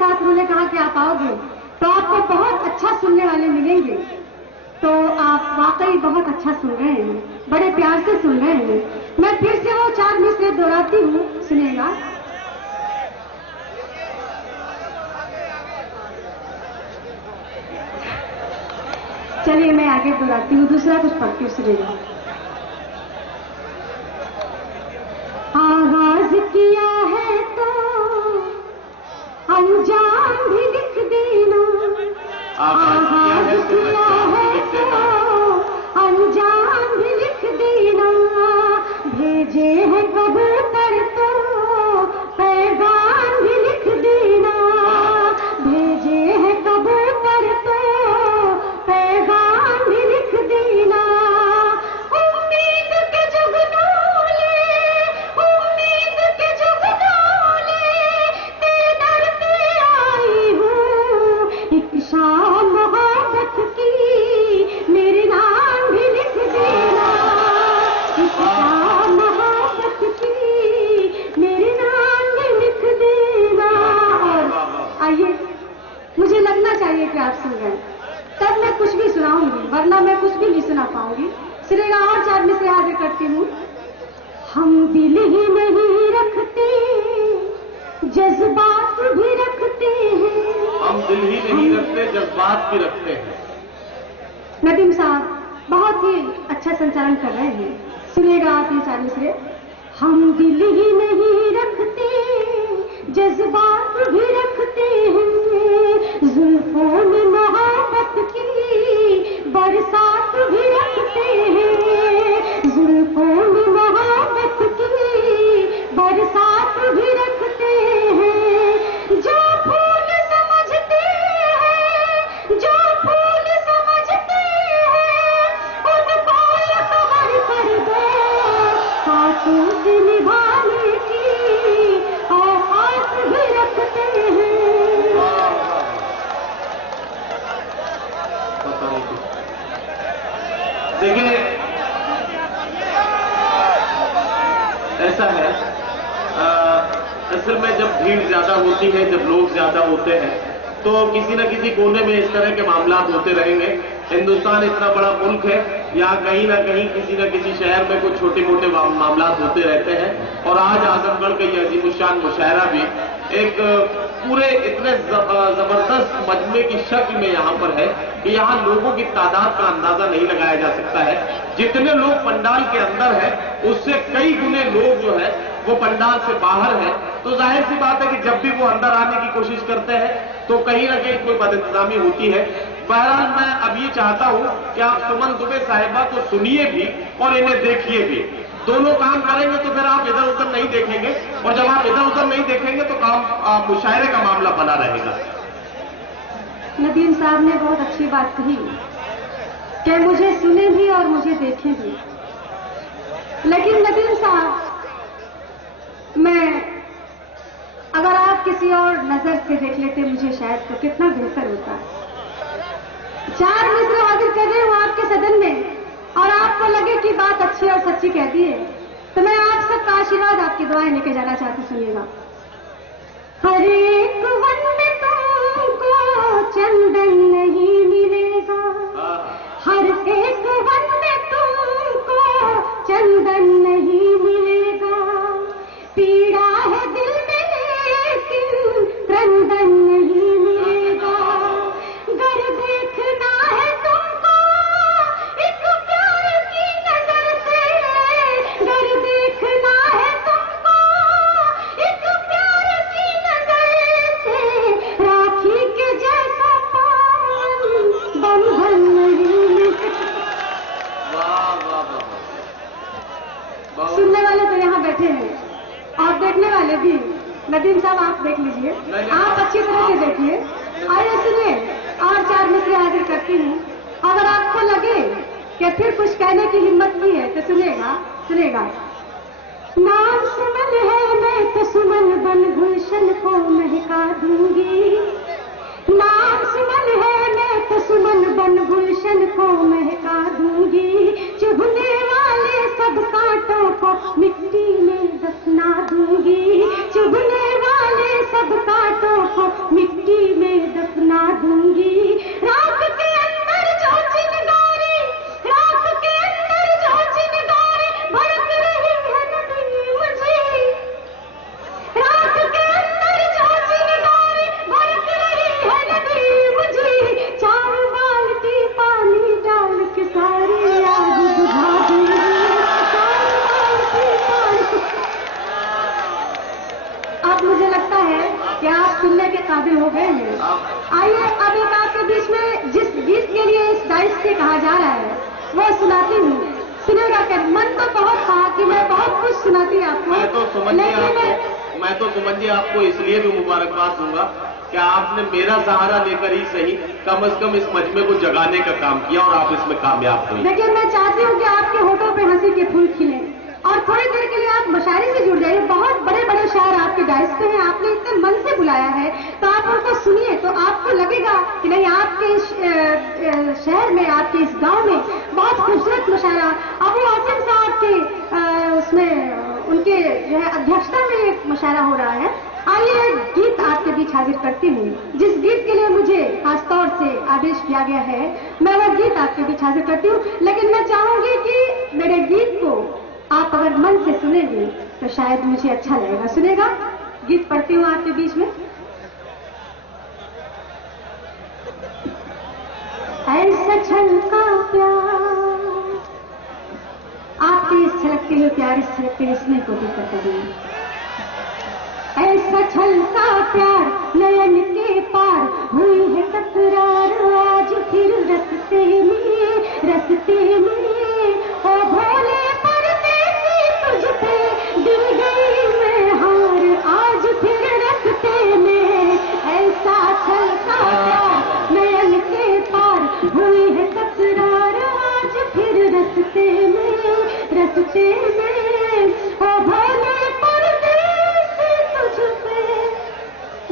साथ उन्होंने कहा कि आप आओगे तो आपको बहुत अच्छा सुनने वाले मिलेंगे। तो आप वाकई बहुत अच्छा सुन रहे हैं, बड़े प्यार से सुन रहे हैं। मैं फिर से वो 4 मिसरे दोहराती हूँ, सुनिएगा। चलिए मैं आगे दोहराती हूँ, दूसरा कुछ पढ़ती हूँ, सुनिएगा। आगाज किया है तो अंजाम भी लिख देना, आगाज किया है तो अंजाम भी लिख देना, भेजे हैं कबूतर तो पैगाम भी लिख देना, भेजे हैं कबूतर तो पैगाम भी लिख देना। उम्मीद के जुगनूले, उम्मीद के जुगनूले, तेरे दर पे आई हूँ, एक शाम मोहब्बत की मेरे नाम भी लिख देना, एक शाम मोहब्बत की मेरे नाम भी लिख देना। और आइए, मुझे लगना चाहिए कि आप सुन रहे हैं, तब मैं कुछ भी सुनाऊंगी, वरना मैं कुछ भी नहीं सुना पाऊंगी। सिर्फ और 4 मिसरे आगे करती हूँ। हम दिल ही नहीं रखते, जज्बात भी रखते हैं, हम दिल ही नहीं रखते, जज्बात भी रखते हैं। नदीम साहब बहुत ही अच्छा संचालन कर रहे हैं, सुनिएगा आप ये 4 मिसरे। हम दिल ही नहीं रखते, जज्बात भी रखते हैं, जुल्फों में मोहब्बत की बरसात भी रखते हैं, जुल्फों में मोहब्बत की बरसात भी रखते हैं। जो फूल समझते हैं, जो फूल समझते हैं, उनको ये खबर कर दो, हाथों से निभाने की औकात भी रखते हैं। देखिए, ऐसा है, असल में जब भीड़ ज्यादा होती है, जब लोग ज्यादा होते हैं, तो किसी न किसी कोने में इस तरह के मामला होते रहेंगे। हिंदुस्तान इतना बड़ा मुल्क है, यहाँ कहीं ना कहीं किसी न किसी शहर में कुछ छोटे मोटे मामला होते रहते हैं। और आज आजमगढ़ का ये अजीमुशान मुशायरा भी एक पूरे इतने जबरदस्त मजमे की शक्ल में यहाँ पर है कि यहाँ लोगों की तादाद का अंदाजा नहीं लगाया जा सकता है। जितने लोग पंडाल के अंदर है, उससे कई गुने लोग जो है वो पंडाल से बाहर है। तो जाहिर सी बात है कि जब भी वो अंदर आने की कोशिश करते हैं तो कहीं ना कहीं कोई बदइंतजामी होती है। बहरहाल मैं अब ये चाहता हूं कि आप सुमन दुबे साहिबा को सुनिए भी और इन्हें देखिए भी। दोनों काम करेंगे तो फिर आप इधर उधर नहीं देखेंगे, और जब आप इधर उधर नहीं देखेंगे तो काम मुशायरे का मामला बना रहेगा। नदीम साहब ने बहुत अच्छी बात कही कि मुझे सुने भी और मुझे देखें भी। लेकिन नदीम साहब, मैं अगर आप किसी और नजर से देख लेते मुझे शायद, तो कितना बेहतर होता। 4 मिसरे हाजिर कर रहे हूं आपके सदन में, और आपको लगे कि बात अच्छी और सच्ची कहती है, तो मैं आप सबका आशीर्वाद, आपकी दुआएं लेके जाना चाहती। सुनिएगा। हर एक वन में तुमको चंदन नहीं मिलेगा, हर एक वन में तुमको चंदन नहीं मिलेगा, पीड़ा है दिल में लेकिन क्रंदन नहीं मिलेगा, घर देखना है तुमको एक प्यार की नजर से, घर देखना है तुमको एक प्यार की नजर से, राखी के जैसा पावन बंधन नहीं मिलेगा। सुनने वाले तो यहाँ बैठे हैं और देखने वाले भी। नदीम साहब आप देख लीजिए, आप अच्छी तरह से देखिए। आइए सुनिए, और 4 मिसरे हाजिर करती हूँ। अगर आपको लगे कि फिर कुछ कहने की हिम्मत नहीं है तो सुनेगा। सुनेगा। नाम सुमन है, मैं तो सुमन बन गुलशन को महका दूंगी, नाम सुमन है, मैं तो सुमन बन गुलशन को महका दूंगी, चुभने वाले सब कांटों को मिट्टी में दफना दूंगी, चुभने वाले सब कांटों को मिट्टी अब मुझे लगता है कि आप सुनने के काबिल हो गए हैं। आइए अब एक आपके बीच में जिस गीत के लिए इस डाइस से कहा जा रहा है वो सुनाती हूँ, सुनेगा कर। मन तो बहुत था कि मैं बहुत कुछ सुनाती आपको, मैं तो सुमन जी आपको इसलिए भी मुबारकबाद दूंगा कि आपने मेरा सहारा लेकर ही सही कम से कम इस मजमे को जगाने का काम किया और आप इसमें कामयाब हुए। देखिए, मैं चाहती हूँ कि आपके होठों पे हंसी के फूल खिले और थोड़ी देर के लिए आप मुशायरे से जुड़ जाइए। बहुत बड़े बड़े शायर आपके डाइस पे हैं, आपने इतने मन से बुलाया है तो आप उनको सुनिए तो आपको लगेगा कि नहीं, आपके इस शहर में, आपके इस गांव में बहुत खूबसूरत मुशायरा अबू आसिम साहब के उसमें उनके जो है अध्यक्षता में एक मुशायरा हो रहा है। आइए एक गीत आपके बीच हाजिर करती हूँ, जिस गीत के लिए मुझे खासतौर से आदेश किया गया है, मैं वो गीत आपके बीच हाजिर करती हूँ। लेकिन मैं चाहूंगी कि मेरे गीत को आप अगर मन से सुनेंगे तो शायद मुझे अच्छा लगेगा। सुनेगा? गीत पढ़ती हूँ आपके बीच में। ऐसा छलका प्यार, आपके इस छलकते हुए प्यार, इस छलकते हुए स्नेह को भी करता हूँ। ऐसा छलका प्यार नयन के पार, हुई है तकरार आज फिर रस्ते में ओ भोले परदेसी तुझ पे दिल गई मैं हार आज फिर रस्ते में। ऐसा छलका प्यार नयन के पार, हुई है तकरार आज फिर रस्ते में ओ भोले परदेसी तुझ पे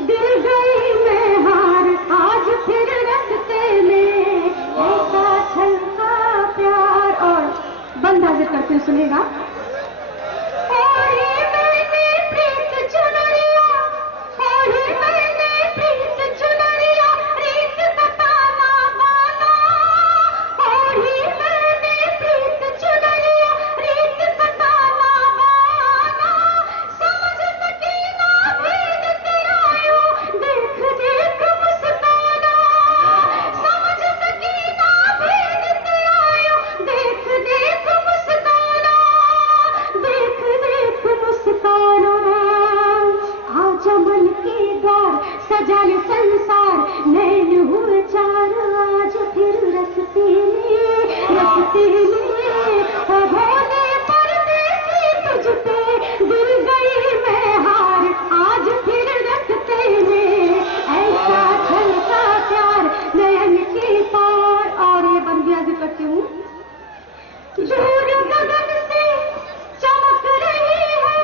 दिल गई मैं हार आज फिर रस्ते में। ऐसा छलका प्यार। और बंद हाजिर करते हैं, सुनेगा? सजाल संसार नैन हुए चार आज फिर रस्ते में ओ भोले परदेसी तुझ पे दिल गई मैं हार आज फिर रस्ते में। ऐसा छलका प्यार नयन के पार। और ये बंदियां भी करती हूँ। दूर गगन से चमक रही है,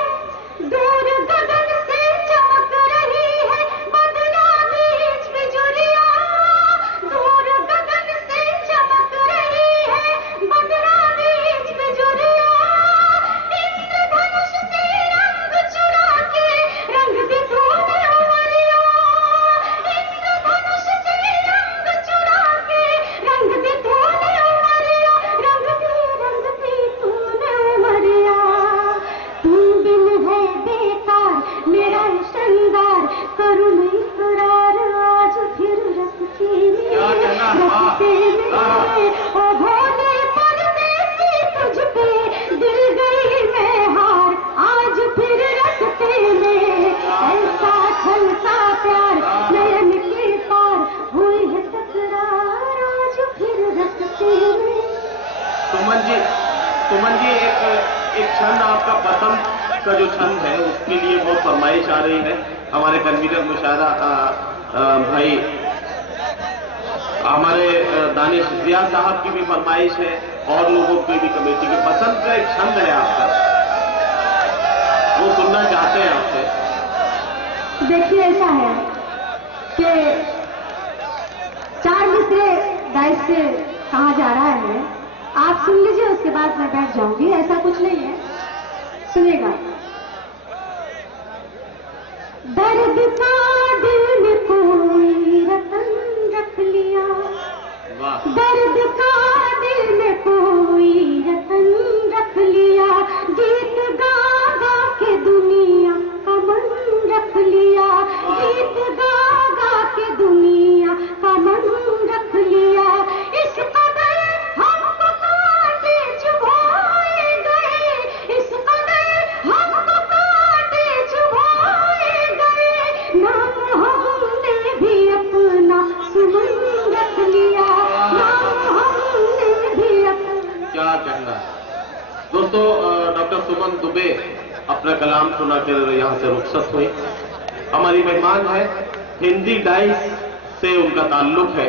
दूर गगन से चमक रही है बदला बीच बिजुलिया, दूर गगन से चमक रही है बदला बीच बिजुलिया। इंद्रधनुष से रंग चुरा के रंग दी तूने उमरिया, इंद्रधनुष से रंग चुरा के रंग दी तूने उमरिया, रंग दी तूने उमरिया। तुम बिन है बेकार मेरा श्रृंगार, करूँ नहीं करार आज फिर रस्ते में ओ भोले परदेसी तुझ पे दिल गई मैं हार आज फिर रस्ते में। ऐसा छलका प्यार नयन के पार, हुई है तकरार आज फिर रस्ते में। सुमन जी एक छंद आपका पसंद का जो छंद है उसके लिए बहुत फरमाइश आ रही है। हमारे कन्वीनर मुशायरा भाई हमारे दानिश जिया साहब की भी फरमाइश है और लोगों की भी कमेटी की पसंद का एक छंद है आपका, वो सुनना चाहते हैं आपसे। देखिए, ऐसा है कि 4 मिसरे डाइस से कहा जा रहा है, आप सुन लीजिए उसके बाद मैं बैठ जाऊंगी, ऐसा कुछ नहीं है। सुनिएगा। दर्द का दिल में कोई रतन रख लिया, दर्द का दिल में कोई रतन रख लिया, गीत गा गा के दुनिया का मन रख लिया, गीत गा गा के दुनिया का मन रख लिया। इस कदर हमको कांटे चुभाए गए, इस कदर हमको कांटे चुभाए दोस्तों, डॉक्टर सुमन दुबे अपना कलाम सुनाकर यहाँ से रुखसत हुई। हमारी मेहमान है, हिंदी डाइस से उनका ताल्लुक है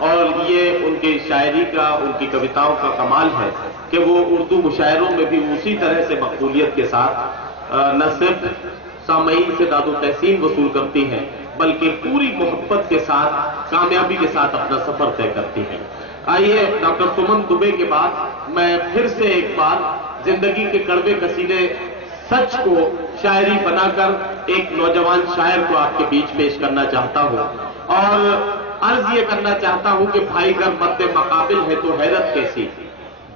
और ये उनकी शायरी का, उनकी कविताओं का कमाल है कि वो उर्दू मुशायरों में भी उसी तरह से मकबूलियत के साथ न सिर्फ सामईन से दादो तहसीन वसूल करती हैं, बल्कि पूरी मोहब्बत के साथ, कामयाबी के साथ अपना सफर तय करती हैं। आइए, डॉक्टर सुमन दुबे के बाद मैं फिर से एक बार जिंदगी के कड़वे कसीदे सच को शायरी बनाकर एक नौजवान शायर को आपके बीच पेश करना चाहता हूं और अर्ज ये करना चाहता हूं कि भाई अगर मद्दे मकाबिल है तो हैरत कैसी,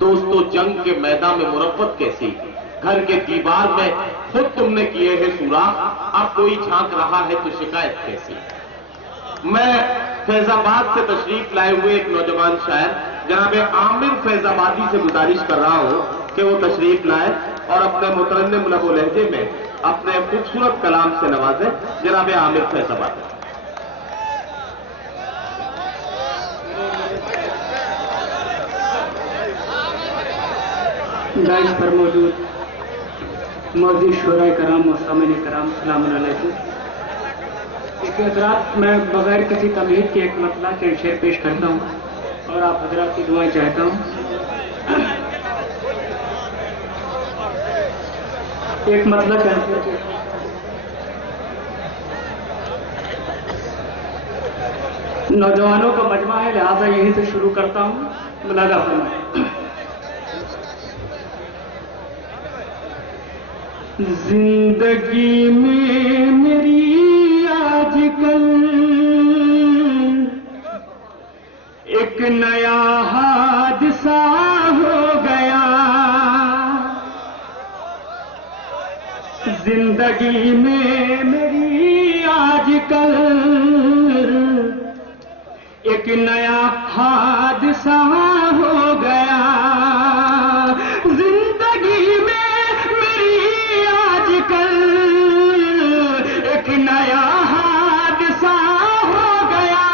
दोस्तों जंग के मैदान में मुरव्वत कैसी, घर के दीवार में खुद तुमने किए हैं सुराख, अब कोई झांक रहा है तो शिकायत कैसी। मैं फैजाबाद से तशरीफ लाए हुए एक नौजवान शायर जनाब आमिर फैजाबादी से गुजारिश कर रहा हूं कि वो तशरीफ लाए और अपने मुतरन्निम लबो लहजे में अपने खूबसूरत कलाम से नवाजे। जनाब आमिर फैजाबादी। दाइश पर मौजूद मौजूद शोराए कराम और सामने कराम, सलाम अलैकुम। एक हज़रात, मैं बगैर किसी तमहीद के एक मतला के शेर पेश करता हूँ और आप हज़रात की दुआएं चाहता हूँ। एक मतला कहते नौजवानों का मजमा है, लिहाजा यहीं से शुरू करता हूँ। मुलाजा फरमाएं। जिंदगी में मेरी आजकल एक नया हादसा हो गया। जिंदगी में मेरी आजकल एक नया हादसा हो गया। जिंदगी में मेरी आजकल एक नया हादसा हो गया।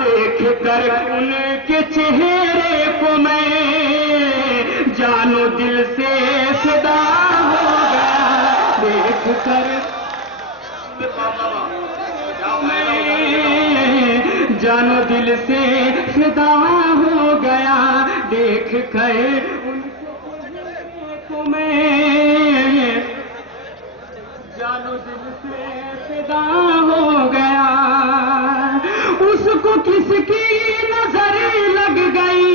देख कर उनके चेहरे को मैं जानो दिल से फिदा हो गया। देख कर जानो दिल से फिदा हो गया। देख कर उनको मैं जानो दिल से फिदा हो गया। उसको किसकी नजर लग गई,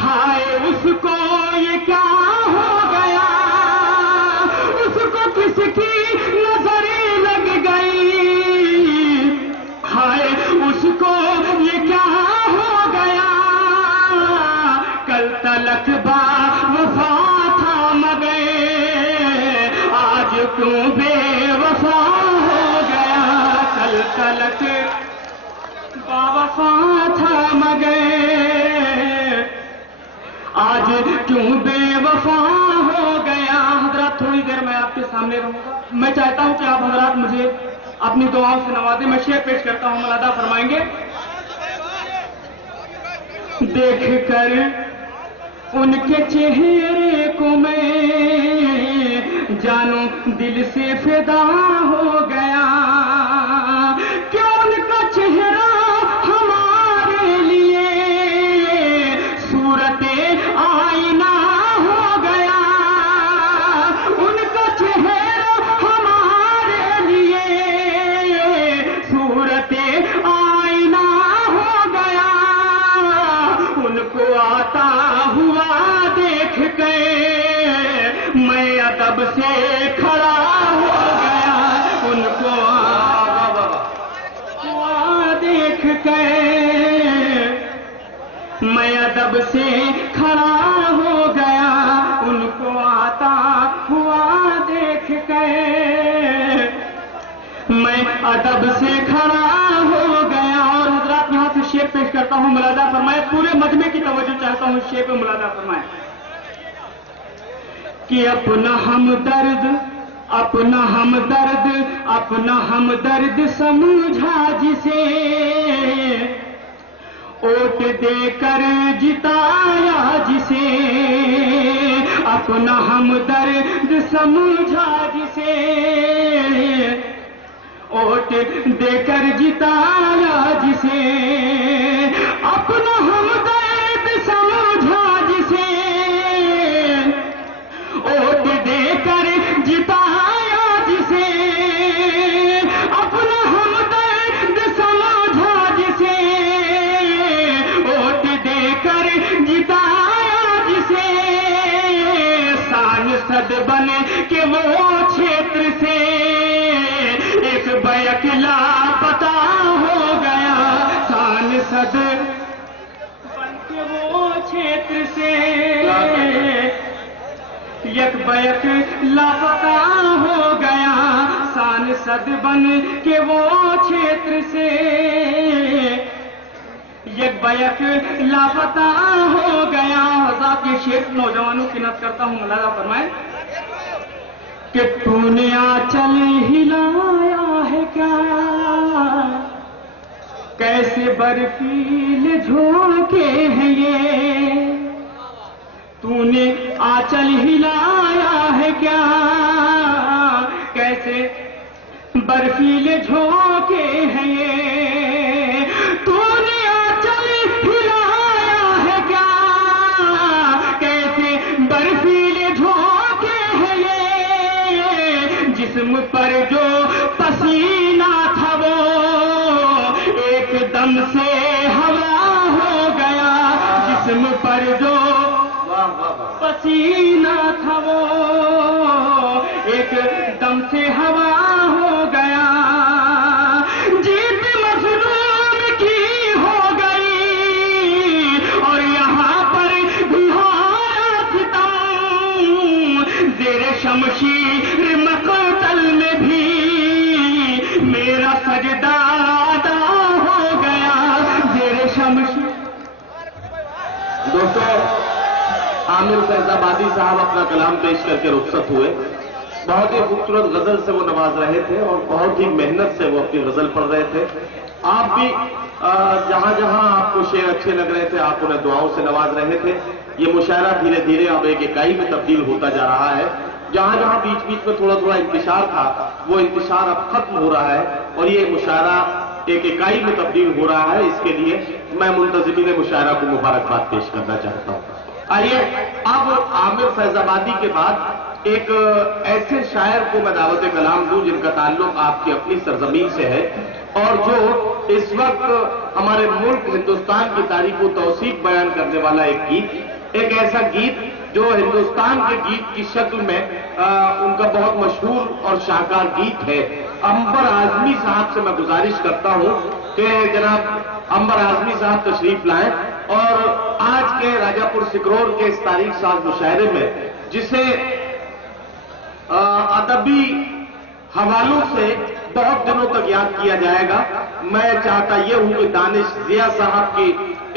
हाय उसको ये क्या हो गया। उसको किसकी नजर लग गई, हाय उसको ये क्या हो गया। कल तलक वफा था मगर आज क्यों बेवफा हो गया। कल तलक वफा था मगर आज क्यों बेवफा हो गया। हजरात, थोड़ी देर मैं आपके सामने रहूंगा। मैं चाहता हूं कि आप हजरात मुझे अपनी दुआओं से नवाजें। मैं शेर पेश करता हूं, मुलादा फरमाएंगे। देख कर उनके चेहरे को मैं जानो दिल से फिदा हो गया। क्यों उनका चेहरा हमारे लिए सूरते आईना हो गया। उनका चेहरा हमारे लिए सूरते आईना हो गया। उनको आता हुआ देख के मैं अदब से खड़ा हो गया। उनको हुआ देख के मैं अदब से खड़ा हो गया। उनको आता हुआ देख के मैं अदब से खड़ा हो गया। और हजरात, यहाँ से शेर पेश करता हूँ, मुलादा फरमाए। पूरे मजमे की तवज्जो चाहता हूँ शेर पे, मुलादा फरमाए कि अपना हमदर्द अपना हमदर्द समझा जिसे वोट देकर जिताया जिसे, अपना हमदर्द समझा जिसे, वोट देकर जिताया जिसे, अपना हमदर्द समझा जिसे, वोट देकर जिताया जिसे, अपना हमदर्द समझा जिसे, वोट देकर जिताया जिसे, सांसद बन के वो क्षेत्र से एक बैक लापता हो गया, सांसद बन के वो क्षेत्र से एक बैक लापता हो गया, सांसद बन के वो क्षेत्र से एक बैक लापता हो गया। हज़रात ये शेर नौजवानों की नज़र करता हूँ, मुलाज़ा फरमाए कि तूने आंचल हिलाया है क्या, कैसे बर्फीले झोंके हैं ये, तूने आंचल हिलाया है क्या, कैसे बर्फीले झोंके हैं ये, तूने आंचल हिलाया है क्या, कैसे बर्फीले झोंके हैं ये, जिस्म पर जो पसीना था वो एकदम से हवा हो गया, जिस्म पर जो पसीना था वो एकदम से हवा हो गया, जीत मजलूम की हो गई और यहाँ पर बिहार सितम, ज़ेरे शमशीर मक़तल में भी मेरा सजदा अदा हो गया, ज़ेरे शमशीर। दोस्तों, आमिर फैजाबादी साहब अपना कलाम पेश करके रुखसत हुए। बहुत ही खूबसूरत गजल से वो नवाज रहे थे और बहुत ही मेहनत से वो अपनी गजल पढ़ रहे थे। आप भी जहां जहां आपको शेर अच्छे लग रहे थे आप उन्हें दुआओं से नवाज रहे थे। ये मुशायरा धीरे धीरे अब एक इकाई में तब्दील होता जा रहा है। जहां जहां बीच बीच में थोड़ा थोड़ा इंतशार था वो इंतशार अब खत्म हो रहा है और ये मुशायरा एक इकाई में तब्दील हो रहा है। इसके लिए मैं मुंतज़िमीन मुशायरा को मुबारकबाद पेश करना चाहता हूं। आइए अब आमिर फैजाबादी के बाद एक ऐसे शायर को मैं दावत कलाम दूं जिनका ताल्लुक आपकी अपनी सरजमीन से है और जो इस वक्त हमारे मुल्क हिंदुस्तान की तारीख व तौसीफ बयान करने वाला एक गीत, एक ऐसा गीत जो हिंदुस्तान के गीत की शक्ल में उनका बहुत मशहूर और शाहकार गीत है। अंबर आजमी साहब से मैं गुजारिश करता हूं कि जनाब अंबर आजमी साहब तशरीफ लाएं और आज के राजापुर सिकरोर के इस तारीख साज मुशायरे में जिसे अदबी हवालों से बहुत दिनों तक याद किया जाएगा, मैं चाहता यह हूं कि दानिश जिया साहब की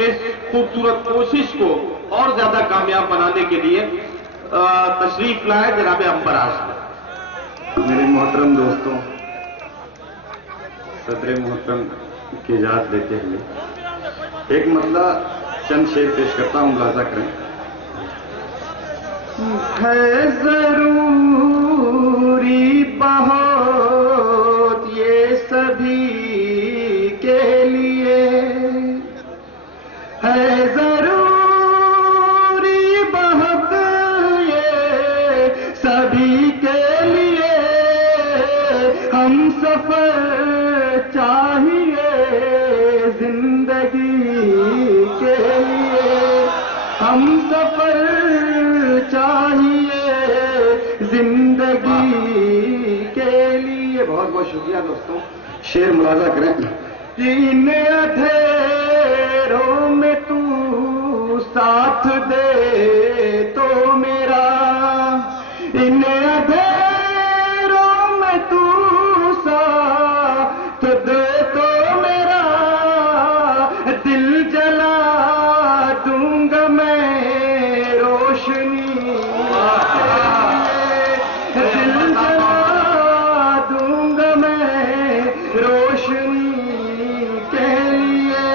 इस खूबसूरत कोशिश को और ज्यादा कामयाब बनाने के लिए तशरीफ लाए जनाब अंबर आजमी। मेरे मोहतरम दोस्तों, सदर मोहतरम की इजाजत लेते हुए एक मतला चंद शेर पेश करता हूं, मुलाजा करें। है जरूरी बहुत ये सभी के लिए, है जरूरी बहुत ये सभी के लिए, हम सफर चाहिए जिंदगी के लिए, हम सफर चाहिए जिंदगी के लिए। बहुत बहुत शुक्रिया दोस्तों। शेर मुलाजा करें। इन अंधेरों में तू साथ दे तो मेरा, इन अंधेरों में तू साथ दे तो मेरा, दिल जला दूंगा मैं रोशनी, दिल जला दूंगा मैं रोशनी के लिए।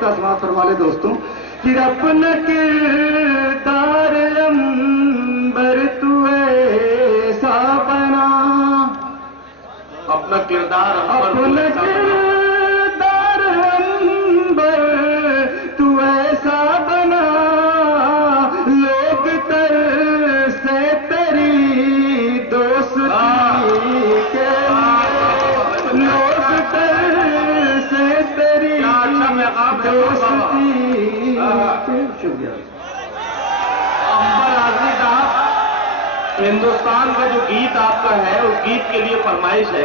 नुक्ता समाप्त फरमा ले दोस्तों कि अपना किरदार अंबर तू ऐसा बना, अपना किरदार अपना किरदार अंबर तू ऐसा बना, लोग तरसे तेरी दोस्ती के लिए, लोग तरसे तेरी दोस्ती। शुक्रिया। अंबर आजमी साहब, हिंदुस्तान का जो गीत आपका है उस गीत के लिए फरमाइश है।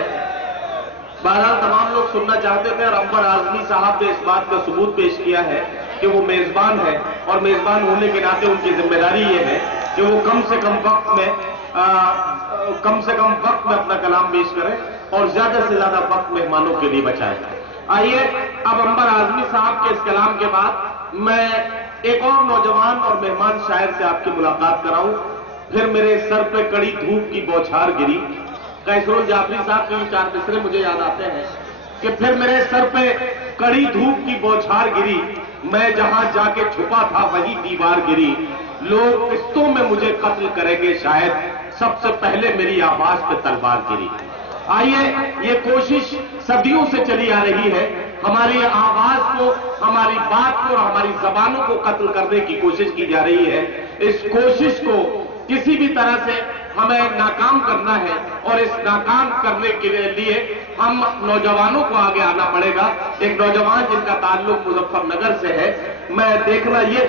बहरहाल तमाम लोग सुनना चाहते थे और अंबर आजमी साहब ने इस बात का सबूत पेश किया है कि वो मेजबान है और मेजबान होने के नाते उनकी जिम्मेदारी ये है कि वो कम से कम वक्त में अपना कलाम पेश करें और ज्यादा से ज्यादा वक्त मेहमानों के लिए बचाएं। आइए अब अंबर आजमी साहब के इस कलाम के बाद मैं एक और नौजवान और मेहमान शायर से आपकी मुलाकात कराऊं। फिर मेरे सर पे कड़ी धूप की बौछार गिरी, कैसरुल जाफरी साहब के 4 मिसरे मुझे याद आते हैं कि फिर मेरे सर पे कड़ी धूप की बौछार गिरी, मैं जहां जाके छुपा था वही दीवार गिरी, लोग किस्तों में मुझे कत्ल करेंगे शायद, सबसे पहले मेरी आवाज पे तलवार गिरी। आइए, ये कोशिश सदियों से चली आ रही है, हमारी आवाज को, हमारी बात को और हमारी जबानों को कत्ल करने की कोशिश की जा रही है। इस कोशिश को किसी भी तरह से हमें नाकाम करना है और इस नाकाम करने के लिए हम नौजवानों को आगे आना पड़ेगा। एक नौजवान जिनका ताल्लुक मुजफ्फरनगर से है, मैं देखना ये